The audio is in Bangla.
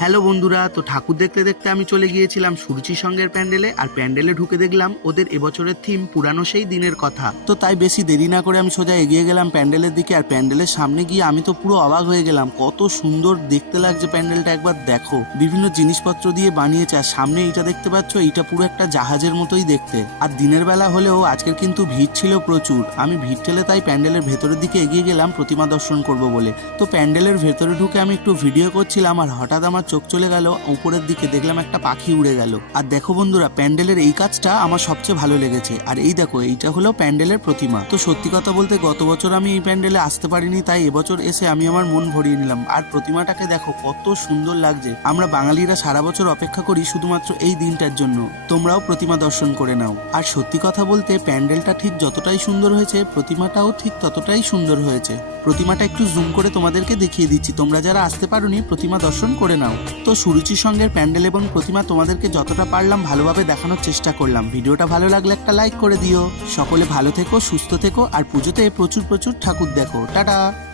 হ্যালো বন্ধুরা, তো ঠাকুর দেখতে দেখতে আমি চলে গিয়েছিলাম সুরুচি সঙ্গের প্যান্ডেলে, আর প্যান্ডেলে ঢুকে দেখলাম ওদের এবছরের থিম পুরানো সেই দিনের কথা। তো তাই বেশি দেরি না করে আমি সোজা এগিয়ে গেলাম প্যান্ডেলের দিকে, আর প্যান্ডেলের সামনে গিয়ে আমি তো পুরো অবাক হয়ে গেলাম, কত সুন্দর দেখতে লাগছে প্যান্ডেলটা একবার দেখো। বিভিন্ন জিনিসপত্র দিয়ে বানিয়েছে, আর সামনে এইটা দেখতে পাচ্ছ, এইটা পুরো একটা জাহাজের মতোই দেখতে। আর দিনের বেলা হলেও আজকের কিন্তু ভিড় ছিল প্রচুর, আমি ভিড় ঠেলে তাই প্যান্ডেলের ভেতরের দিকে এগিয়ে গেলাম, প্রতিমা দর্শন করব বলে। তো প্যান্ডেলের ভেতরে ঢুকে আমি একটু ভিডিও করছিলাম, আর হঠাৎ আমার চোখ চলে গেল, উপরের দিকে দেখলাম একটা পাখি উড়ে গেল। আর দেখো বন্ধুরা, প্যান্ডেলের এই কাজটা আমার সবচেয়ে ভালো লেগেছে। আর এই দেখো, এইটা হলো প্যান্ডেলের প্রতিমা। তো সত্যি কথা বলতে গত বছর আমি এই প্যান্ডেলে আসতে পারিনি, তাই এবছর এসে আমি আমার মন ভরিয়ে নিলাম। আর প্রতিমাটাকে দেখো, কত সুন্দর লাগছে। আমরা বাঙালিরা সারা বছর অপেক্ষা করি শুধুমাত্র এই দিনটার জন্য। তোমরাও প্রতিমা দর্শন করে নাও। আর সত্যি কথা বলতে, প্যান্ডেলটা ঠিক যতটাই সুন্দর হয়েছে, প্রতিমাটাও ঠিক ততটাই সুন্দর হয়েছে। প্রতিমাটা একটু জুম করে তোমাদেরকে দেখিয়ে দিচ্ছি। তোমরা যারা আসতে পারোনি, প্রতিমা দর্শন করে নাও। তো সুরুচির সঙ্গে প্যান্ডেল এবং প্রতিমা তোমাদেরকে যতটা পারলাম ভালোভাবে দেখানোর চেষ্টা করলাম। ভিডিওটা ভালো লাগলে একটা লাইক করে দিও। সকলে ভালো থেকো, সুস্থ থেকো, আর পুজোতে প্রচুর প্রচুর ঠাকুর দেখো। টাটা!